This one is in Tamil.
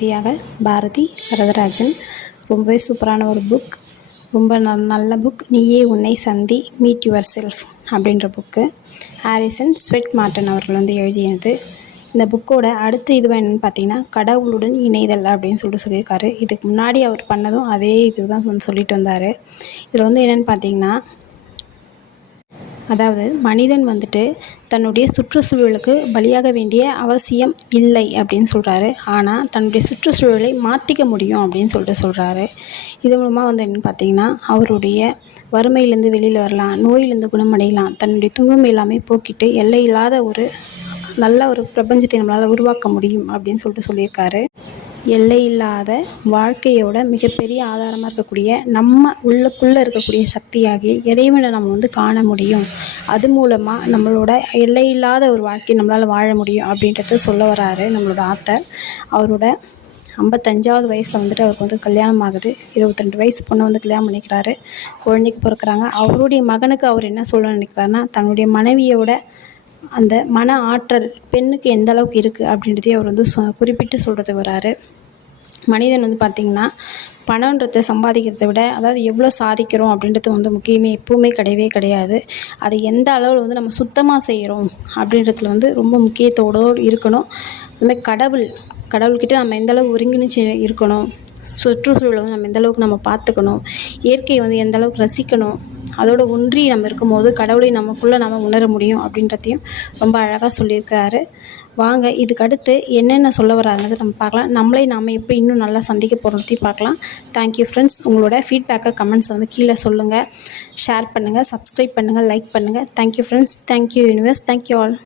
தியாக பாரதி வரதராஜன். ரொம்பவே சூப்பரான ஒரு புக். ரொம்ப நல்ல புக். நீயே உன்னை சந்தி, மீட் யுவர் செல்ஃப் அப்படின்ற புக்கு. ஹாரிசன் ஸ்வெட் மார்டன் அவர்கள் எழுதியது. இந்த புக்கோட அடுத்த இதுவாக என்னென்னு பார்த்தீங்கன்னா, கடவுளுடன் இணைதல் அப்படின்னு சொல்லியிருக்காரு. இதுக்கு முன்னாடி அவர் பண்ணதும் அதே இது தான் சொல்லிட்டு வந்தார். இதில் என்னென்னு பார்த்தீங்கன்னா, அதாவது மனிதன் தன்னுடைய சுற்றுச்சூழலுக்கு பலியாக வேண்டிய அவசியம் இல்லை அப்படின்னு சொல்கிறாரு. ஆனால் தன்னுடைய சுற்றுச்சூழலை மாற்றிக்க முடியும் அப்படின்னு சொல்கிறாரு. இது மூலமாக என்னென்னு பார்த்தீங்கன்னா, அவருடைய வறுமையிலேருந்து வெளியில் வரலாம், நோயிலேருந்து குணமடையலாம், தன்னுடைய துன்பம் எல்லாமே போக்கிட்டு எல்லை இல்லாத ஒரு நல்ல ஒரு பிரபஞ்சத்தை நம்மளால் உருவாக்க முடியும் அப்படின்னு சொல்லியிருக்காரு. எல்லை இல்லாத வாழ்க்கையோட மிகப்பெரிய ஆதாரமாக இருக்கக்கூடிய நம்ம உள்ளுக்குள்ளே இருக்கக்கூடிய சக்தியாகிய இறைவனை நம்ம காண முடியும். அது மூலமாக நம்மளோட எல்லை இல்லாத ஒரு வாழ்க்கையை நம்மளால் வாழ முடியும் அப்படின்றத சொல்ல வராரு நம்மளோட ஆத்தர். அவரோட 55வது வயசில் அவருக்கு கல்யாணம் ஆகுது. 22 வயசு பொண்ணை கல்யாணம் பண்ணிக்கிறாரு. குழந்தைக்கு பிறக்கிறாங்க. அவருடைய மகனுக்கு அவர் என்ன சொல்ல நினைக்கிறாருன்னா, தன்னுடைய மனைவியோட அந்த மன ஆற்றல் பெண்ணுக்கு எந்த அளவுக்கு இருக்குது அப்படின்றதையும் அவர் குறிப்பிட்டு சொல்கிறது வராரு. மனிதன் பார்த்திங்கன்னா, பணன்றதை சம்பாதிக்கிறத விட, அதாவது எவ்வளோ சாதிக்கிறோம் அப்படின்றது முக்கியமே எப்போவுமே கிடையவே கிடையாது. அதை எந்த அளவில் நம்ம சுத்தமாக செய்கிறோம் அப்படின்றதுல ரொம்ப முக்கியத்தோடு இருக்கணும். அதுமாதிரி கடவுள்கிட்ட நம்ம எந்த அளவுக்கு ஒருங்கிணைச்சு இருக்கணும், சுற்றுச்சூழலை நம்ம எந்த அளவுக்கு நம்ம பார்த்துக்கணும், இயற்கையை எந்த அளவுக்கு ரசிக்கணும், அதோட ஒன்றி நம்ம இருக்கும்போது கடவுளை நமக்குள்ளே நம்ம உணர முடியும் அப்படின்றதையும் ரொம்ப அழகாக சொல்லியிருக்காரு. வாங்க இதுக்கு அடுத்து என்னென்ன சொல்ல வராருங்கிறது நம்ம பார்க்கலாம். நாம் எப்படி இன்னும் நல்லா சந்திக்க போகிறதையும் பார்க்கலாம். Thank you friends. உங்களோட ஃபீட்பேக்கை கமெண்ட்ஸ் கீழே சொல்லுங்கள். ஷேர் பண்ணுங்கள், சப்ஸ்கிரைப் பண்ணுங்கள், லைக் பண்ணுங்கள். Thank you friends. Thank you universe. Thank you all.